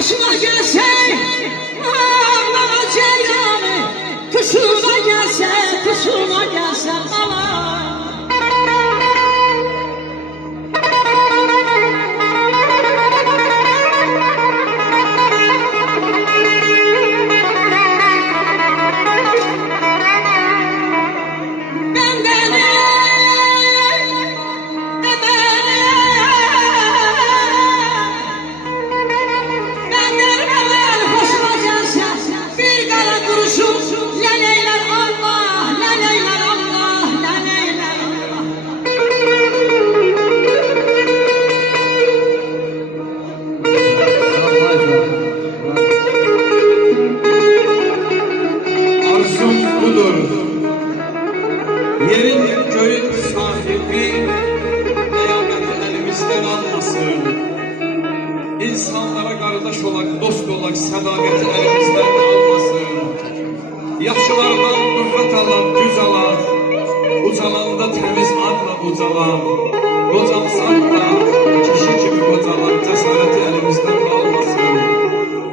Başına gelse ağlama ceylanı, tuşuna gelse bana. Yerin göğün sahibi kıyameti elimizden almasın. İnsanlara kardeş olak, dost olak, sadakati elimizden almasın. Yaşlılardan kuvvet alan, güz alan, ucalanda temiz adla ucalan, qocalsan da kişi gibi qocalan, cəsarəti elimizden almasın.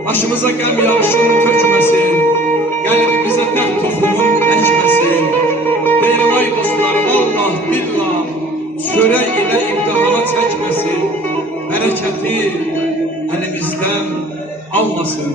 Başımıza qəm yağışını tökməsin, qəlbimizə dərd toxumun əkməsin. Deyirəm ay dostlar, vallah, billah, çörək ilə imtihana çəkməsin, bərəkəti əlimizdən almasın.